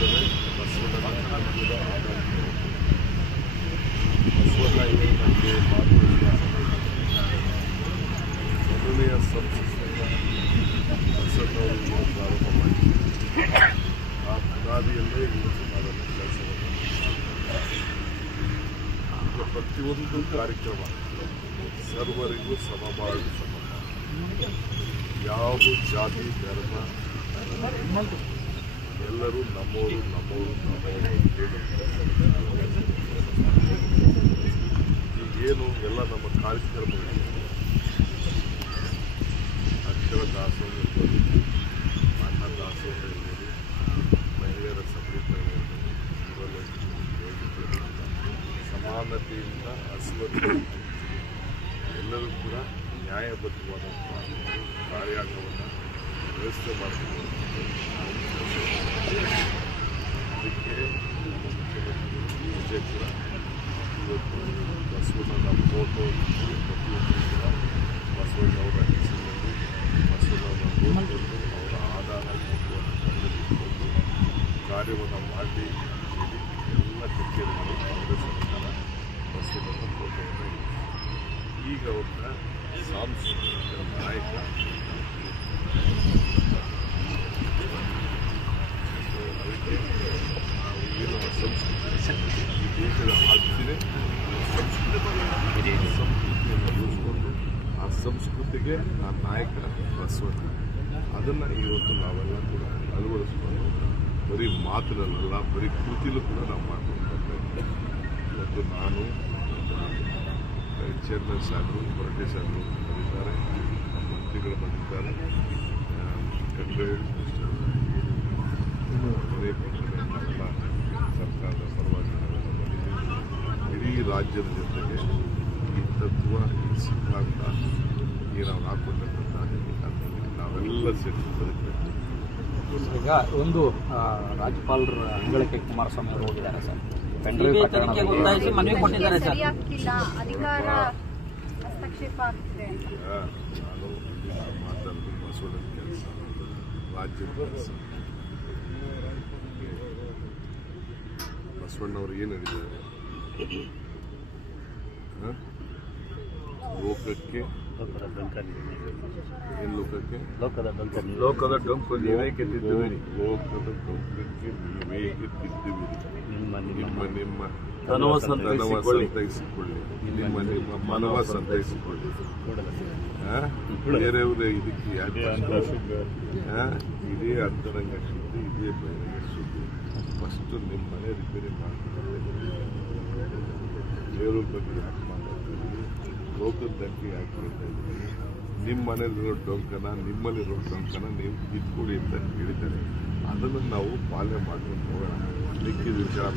ವಿಚಾರವೇ ಬಸವಣ್ಣನ ನಂಬಿದ ಆಡಳಿತ ಬಸವಣ್ಣ ಇದೆ ನಮಗೆ ಮಾತೃತ್ವ ಮೊದಲನೆಯ ಸಂಸತ್ತನ್ನು ಬಸವಣ್ಣವರು ಪ್ರಾರಂಭ ಮಾಡಿದ್ರು ಆ ಬುನಾದಿಯಲ್ಲೇ ಇವತ್ತು ನಾವೆಲ್ಲ ಕೆಲಸವನ್ನು ಈಗ ಪ್ರತಿಯೊಂದು ಕಾರ್ಯಕ್ರಮ ಸರ್ವರಿಗೂ ಸಮಬಾಳು ಸಮಬಾಳು ಯಾವ ಜಾತಿ ಧರ್ಮ ಎಲ್ಲರೂ ನಮ್ಮವರು ನಮ್ಮವರು ಈಗೇನು ಎಲ್ಲ ನಮ್ಮ ಕಾರ್ಯಕ್ರಮಗಳು ಅಕ್ಷರ ದಾಸೋಹ ಇರ್ಬೋದು ಅನ್ನ ದಾಸೋಹ ಇರ್ಬೋದು, ಮಹಿಳೆಯರ ಸಬಲೀಕರಣ ಸಮಾನತೆಯಿಂದ ಅಸ್ವತ್ತು ಎಲ್ಲರೂ ಕೂಡ ನ್ಯಾಯಬದ್ಧವಾದಂಥ ಕಾರ್ಯಾಂಗವನ್ನು ಕಾರ್ಯವನ್ನು ಮಾಡಿ ಎಲ್ಲ ಕಚೇರಿಗಳು ಕಾಂಗ್ರೆಸ್ ಸರ್ಕಾರ ಬಸವಣ್ಣನ ಫೋಟೋವನ್ನು ಈಗ ಅವ್ರನ್ನ ಸಾಂಸ್ಕೃತಿಕ ನಾಯಕ ಆ ಸಂಸ್ಕೃತಿಯನ್ನು ಉಳಿಸ್ಕೊಂಡು ಆ ಸಂಸ್ಕೃತಿಗೆ ಆ ನಾಯಕ ಬಸವಣ್ಣ ಅದನ್ನು ಇವತ್ತು ನಾವೆಲ್ಲ ಕೂಡ ಅಳವಡಿಸ್ಕೊಂಡು ಬರೀ ಮಾತಿನಲ್ಲ, ಬರೀ ಕೃತಿಲೂ ಕೂಡ ನಾವು ಮಾಡ್ಕೊಂಡು ಬರ್ತಾ ಇದ್ದೀವಿ. ಇವತ್ತು ನಾನು, ಚೇರ್ಮನ್ ಸಾಹೇಬರು ಹೊರಟೆ ಸಾಹೇಬರು ಬಂದಿದ್ದಾರೆ ಮಂತ್ರಿಗಳು ಬಂದಿದ್ದಾರೆ. ಕಂಡ್ರೇಡ್ ಮನೆ ಎಲ್ಲ ಸರ್ಕಾರದ ಪರವಾಗಿ ನಾವೆಲ್ಲ ಬಂದಿದ್ದೀವಿ ಇಡೀ ರಾಜ್ಯದ ಜೊತೆಗೆ ಈ ತತ್ವ ಈ ಸಿದ್ಧಾಂತ ಈ ನಾವು ಹಾಕೊಂಡಂಥ ನಾವೆಲ್ಲ ಸೇರಿ ಬದುಕಬೇಕು. ಈಗ ಒಂದು ರಾಜ್ಯಪಾಲರ ಅಂಗಳಕ್ಕೆ ಕುಮಾರಸ್ವಾಮಿ ಅವರು ಹೋಗಿದ್ದಾರೆ ಸರ್. ಪೆಂಡ್ರೈವ್ ಪ್ರಕರಣಕ್ಕೆ ಪ್ರಕರಣ ಒತ್ತಾಯಿಸಿ ಮನವಿ ಕೊಟ್ಟಿದ್ದಾರೆ ಸರ್. ಸರಿಯಾಗ್ತಿಲ್ಲ. ಅಧಿಕಾರ ಹಸ್ತಕ್ಷೇಪ ಆಗ್ತಿದೆ ನಾನು ಮಾತಾಡೋದು ಬಸವಣ್ಣನ ಕೆಲಸ ರಾಜ್ಯದ ಕೆಲಸ. ಬಸವಣ್ಣವ್ರು ಏನು ಹೇಳಿದ್ದಾರೆ? ಲೋಕಕ್ಕೆ? ಏನು ಲೋಕಕ್ಕೆ? ಲೋಕದ ಡೊಂಕು ನೀವೇ. ಗೆದ್ದಿದ್ದೀರಿ ಲೋಕದ ಡೊಂಕಕ್ಕೆ ನೀವೇ ನಿಮ್ಮ ನಿಮ್ಮ. ನಿಮ್ಮ ತನವ ಸಂತೈಸಿಕೊಳ್ಳಿ. ಸಂತೈಸಿಕೊಳ್ಳಿ. ನಿಮ್ಮ ನಿಮ್ಮ ಮನವ ಸಂತೈಸಿಕೊಳ್ಳಿ? ಬೇರೆಯವರೇ ಇದಕ್ಕೆ? ಇದೇ ಅಂತರಂಗ ಶುದ್ಧಿ ಇದೇ ಬಹಿರಂಗ ಶುದ್ಧಿ. ಫಸ್ಟು ನಿಮ್ಮ ಮನೆ ರಿಪೇರಿ ಮಾಡ್ತಾರೆ ಬೇರೆಯವ್ರ ಬಗ್ಗೆ ಯಾಕೆ ಲೋಕದ ದಂಕೆ ಯಾಕೆ ಹೇಳ್ತಾ ಇದ್ದೀನಿ ನಿಮ್ಮ ಮನೇಲಿರೋ ಡೊಂಕನ ನಿಮ್ಮಲ್ಲಿರೋ ಡೊಂಕನ ನೀವು ಕಿತ್ಕೊಳ್ಳಿ ಅಂತ ಹೇಳಿದ್ದಾರೆ. ಅದನ್ನು ನಾವು ಪಾಲನೆ ಮಾಡ್ಕೊಂಡು ಹೋಗೋಣ. ಲಿಕ್ಕಿದ ವಿಚಾರ.